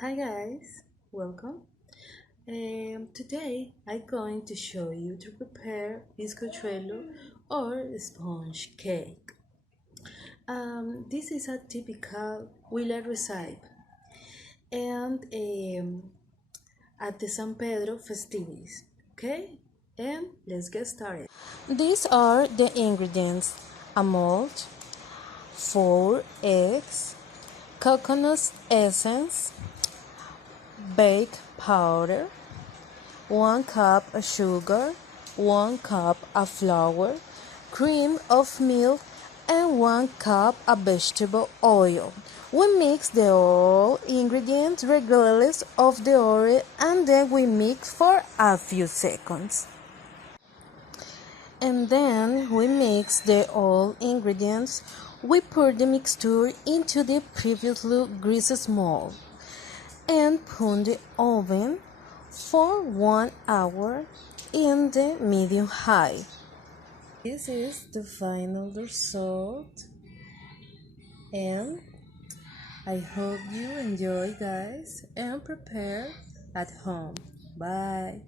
Hi guys, welcome. Today I'm going to show you to prepare bizcochuelo or sponge cake. This is a typical huila recipe and at the San Pedro festivities. Okay, and let's get started. These are the ingredients: a mold, 4 eggs, coconut essence, bake powder, 1 cup of sugar, 1 cup of flour, cream of milk, and 1 cup of vegetable oil. We mix the all ingredients regardless of the oil and then we mix for a few seconds. And then we mix the all ingredients. We pour the mixture into the previously greased mold and put the oven for 1 hour in the medium high. This is the final result and I hope you enjoy guys and prepare at home. Bye.